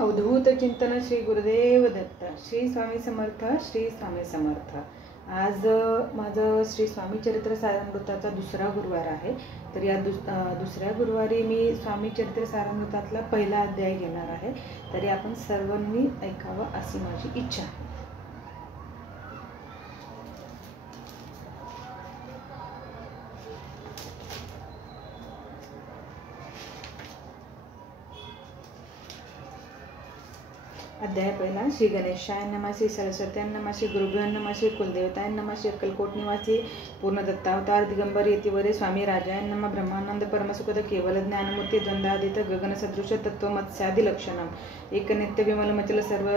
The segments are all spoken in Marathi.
अवधूत चिंतन श्री गुरुदेव दत्त. श्री स्वामी समर्थ. श्री स्वामी समर्थ. आज माझं श्री स्वामी चरित्र सारामृताचा दुसरा गुरुवार आहे. तर या दुसऱ्या गुरुवारी मी स्वामी चरित्र सारामृतातला पहिला अध्याय घेणार आहे. तरी आपण सर्वांनी ऐकावं अशी माझी इच्छा आहे. अध्याय पहिला. श्री गणेशाय नमः. श्री सरस्वत्यां नमः. श्री गुरुभ्यो नमः. श्री कुलदेवताय नमः. श्री अक्कलकोट निवासी पूर्ण दत्तावतार दिगंबर येतिवरे स्वामी राजाय नमः. ब्रह्मानंद परमसुखद केवल ज्ञानमूर्ती द्वंद्वादित गगन सदृश तत्व मत्स्यादि लक्षणम एक नित्य विमल मचल सर्व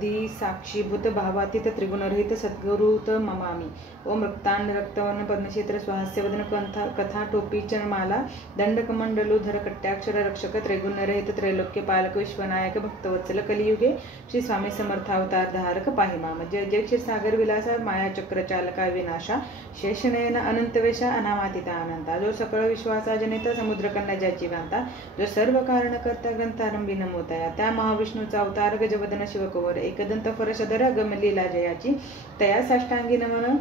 दि साक्षीभूत भावातीत त्रिगुणरहित सद्गुरुत ममामी. ओम रक्तांड रक्तवर्ण पर्णक्षेत्र स्वाहास्यवदन कथा टोपी चरमाला दंडकमंडलोधर कट्याक्षर रक्षक त्रिगुणरहित त्रैलोक्य पालक विश्वनायक भक्तवत्सल कलियुगे श्री स्वामी समर्थ अवतार धारक पाहिमा. जय जय क्षीरसागर विलासा माया चक्र चालका विनाशा शेषनयन अनंतवेशा अनामातीता अनंता. जो सकळ विश्वासा जनिता समुद्र कन्या ज्याची वांता. जो सर्व कारण करता ग्रंथारंभी नमोतया. त्या महाविष्णूचा अवतार गजवदन शिवकुवर एकदंत फरशधर गमलीला जयाची. तया साष्टांगी नमन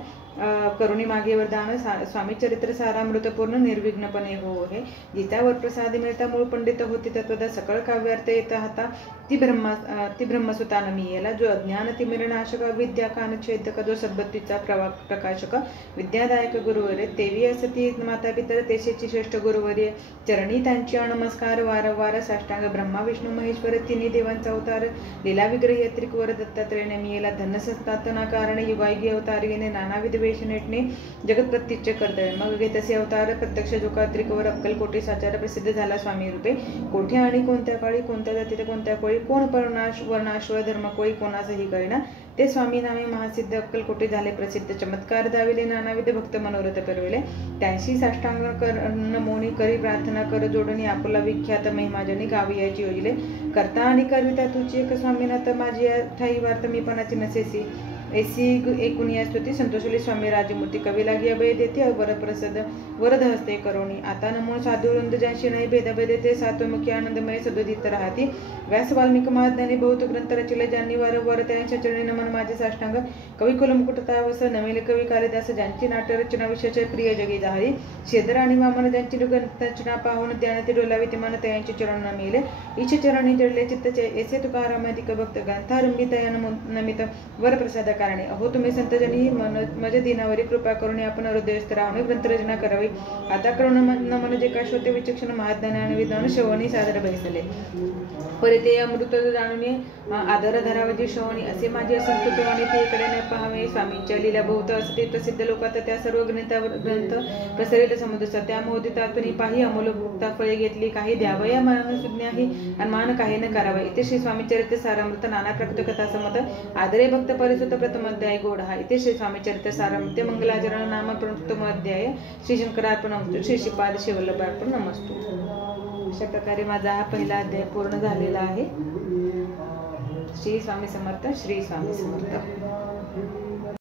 करुणी मागे वरदान. स्वामी चरित्र सारामृत पूर्ण निर्विघ्नपणे हो हे. जित्यावर प्रसाद मिळता मूळ पंडित होती तत्वदा सकळ काव्यार्थ येत हाता. ती ब्रह्मसुतान मियेला. जो अज्ञान तिमिरनाशक विद्या कानछेदक. जो सद्बुद्धीचा प्रकाशक विद्यादायक गुरुवर्य. तेवी असती माता पितर तेशेची श्रेष्ठ गुरुवर्य. चरणी त्यांची नमस्कार वारंवार साष्टांग. ब्रह्मा विष्णू महेश्वर तिन्ही देवांचा अवतार. लीला विग्रही त्रिकवर दत्तात्रयने मियेला. धन संस्थापना कारण युगायुगी अवतारीने नानाविध वेश नेटणे जगत प्रत्यक्ष कर्तव्य. मग गे तसे अवतार प्रत्यक्ष जोकात्रिकवर अक्कलकोटी साचार प्रसिद्ध झाला स्वामी रूपे. कोठे आणि कोणत्या काळी कोणत्या जातीत कोणत्या कोळी कोण वर्णाश्व धर्म कोळी कोणासही कळेना. ते स्वामी नामे महासिद्ध अक्कलकोटी झाले प्रसिद्ध. चमत्कार दाविले नानाविध भक्त मनोरथ करविले. त्यांशी साष्टांग नमोनी करी प्रार्थना कर जोडणी. आपुला विख्यात महिमाजनी गावी याची योजले. करता आणि करविता तुझी एक स्वामीनाथ. माझी ठाई वार्त मी पणाची नसेसी. ऐसी एकुनिया स्तुती संतोषली स्वामी राजमूर्ती. कवी लागी अभय देते वरप्रसद वरद हस्ते करोणी. आता नमो साधुवृंद ज्यांशी नाही भेदाभेद ते सात्वमुखी आनंदमय सदोदित राहती. व्यास वाल्मिक महाज्ञानी बहुत ग्रंथ रचिले ज्यांनी वारंवार त्यांच्या चरणी नमन माझे साष्टांग. कवी कुलमुकुटतावस नमिले कवी कालिदास ज्यांची नाट्यरचना विशेष प्रिय जगी जाहरी. शेदर आणि वामन ज्यांची रचना पाहून ध्यानात डोलावी तिमान त्यांचे चरण नमिले. इच्छ चरणी जडले चित्तचे ऐसे तुकारामाधिक भक्त. ग्रंथारंभी तया नमित वरप्रसाद कारणे. अहो तुम्ही संतजनी मज दिनावरी कृपा करून आपण हृदयस्थ राहून ग्रंथरचना करावी. आता करुण नमन जे का श्रोते विचक्षण महाज्ञान विद्वान श्रवणी सादर बहिसले. परिते अमृत जाणून आदर धरावजी श्रवणी. असे माझे संस्कृत आणि तीकडे न पाहावे. स्वामींच्या लीला बहुत असते प्रसिद्ध लोकात. त्या सर्व ग्रंथ प्रसरित समुद्र. त्या मोदितातून पाही अमोल भुक्ता फळे घेतली. काही द्यावया सुज्ञाही आणि मान काही न करावा. इथे श्री स्वामी चरित्र सारामृत नाना प्रकृत कथा समत आदरे भक्त परिसुत प्रथम अध्याय गोढा. इथे श्री स्वामी चरित्र सारामृत मंगलाचरण नाम प्रथम अध्याय. श्री शंकरार्पण श्री श्रीपाद शिवल्लभार्पण नमस्तु. अशा प्रकारे माझा हा पहिला अध्याय पूर्ण झालेला आहे. श्री स्वामी समर्थ. श्री स्वामी समर्थ.